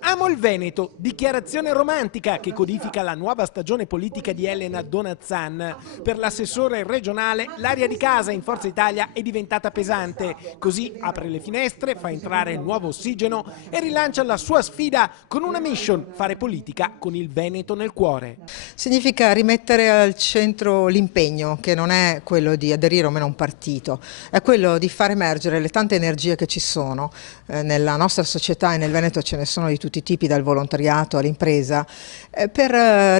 Amo il Veneto, dichiarazione romantica che codifica la nuova stagione politica di Elena Donazzan. Per l'assessore regionale l'aria di casa in Forza Italia è diventata pesante, così apre le finestre, fa entrare nuovo ossigeno e rilancia la sua sfida con una mission: fare politica con il Veneto nel cuore. Significa rimettere al centro l'impegno, che non è quello di aderire o meno a un partito, è quello di far emergere le tante energie che ci sono nella nostra società, e nel Veneto ce ne sono di tutti i tipi, dal volontariato all'impresa, per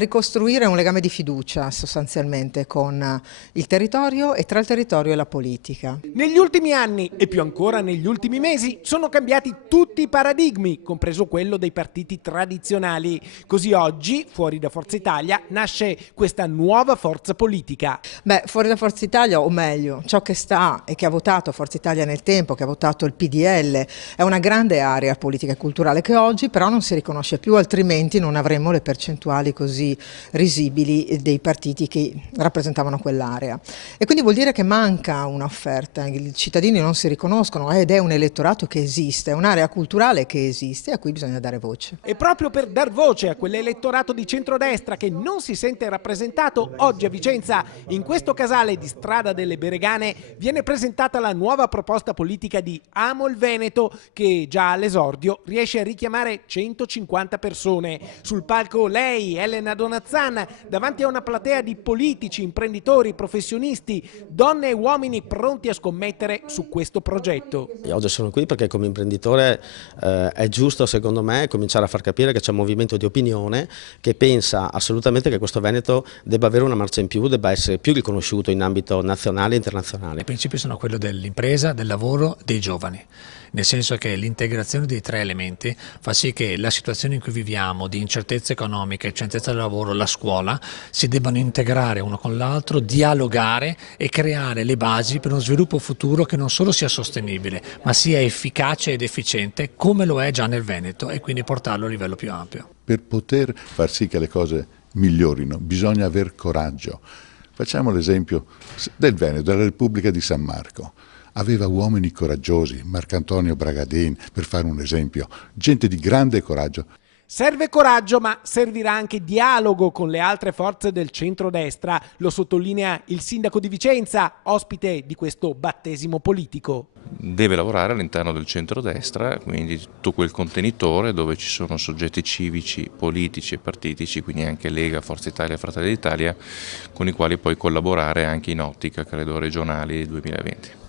ricostruire un legame di fiducia sostanzialmente con il territorio e tra il territorio e la politica. Negli ultimi anni, e più ancora negli ultimi mesi, sono cambiati tutti i paradigmi, compreso quello dei partiti tradizionali. Così oggi, fuori da Forza Italia, nasce questa nuova forza politica. Fuori da Forza Italia, o meglio, ciò che sta e che ha votato Forza Italia nel tempo, che ha votato il PDL, è una grande area politica e culturale che oggi però non si riconosce più, altrimenti non avremmo le percentuali così risibili dei partiti che rappresentavano quell'area. E quindi vuol dire che manca un'offerta, i cittadini non si riconoscono ed è un elettorato che esiste, è un'area culturale che esiste a cui bisogna dare voce. E proprio per dar voce a quell'elettorato di centrodestra che non si sente rappresentato, oggi a Vicenza, in questo casale di Strada delle Beregane, viene presentata la nuova proposta politica di Amo il Veneto, che già all'esordio riesce a richiamare 150 persone. Sul palco lei, Elena Donazzan, davanti a una platea di politici, imprenditori, professionisti, donne e uomini pronti a scommettere su questo progetto. Io oggi sono qui perché come imprenditore è giusto, secondo me, cominciare a far capire che c'è un movimento di opinione che pensa assolutamente che questo Veneto debba avere una marcia in più, debba essere più riconosciuto in ambito nazionale e internazionale. I principi sono quello dell'impresa, del lavoro, dei giovani, nel senso che l'integrazione dei tre elementi fa sì che la situazione in cui viviamo, di incertezza economica, incertezza del lavoro, la scuola, si debbano integrare uno con l'altro, dialogare e creare le basi per uno sviluppo futuro che non solo sia sostenibile, ma sia efficace ed efficiente, come lo è già nel Veneto, e quindi portarlo a livello più ampio. Per poter far sì che le cose migliorino bisogna aver coraggio. Facciamo l'esempio del Veneto, della Repubblica di San Marco. Aveva uomini coraggiosi, Marcantonio Bragadin, per fare un esempio, gente di grande coraggio. Serve coraggio, ma servirà anche dialogo con le altre forze del centrodestra, lo sottolinea il sindaco di Vicenza, ospite di questo battesimo politico. Deve lavorare all'interno del centrodestra, quindi tutto quel contenitore dove ci sono soggetti civici, politici e partitici, quindi anche Lega, Forza Italia, Fratelli d'Italia, con i quali poi collaborare anche in ottica, credo, regionali 2020.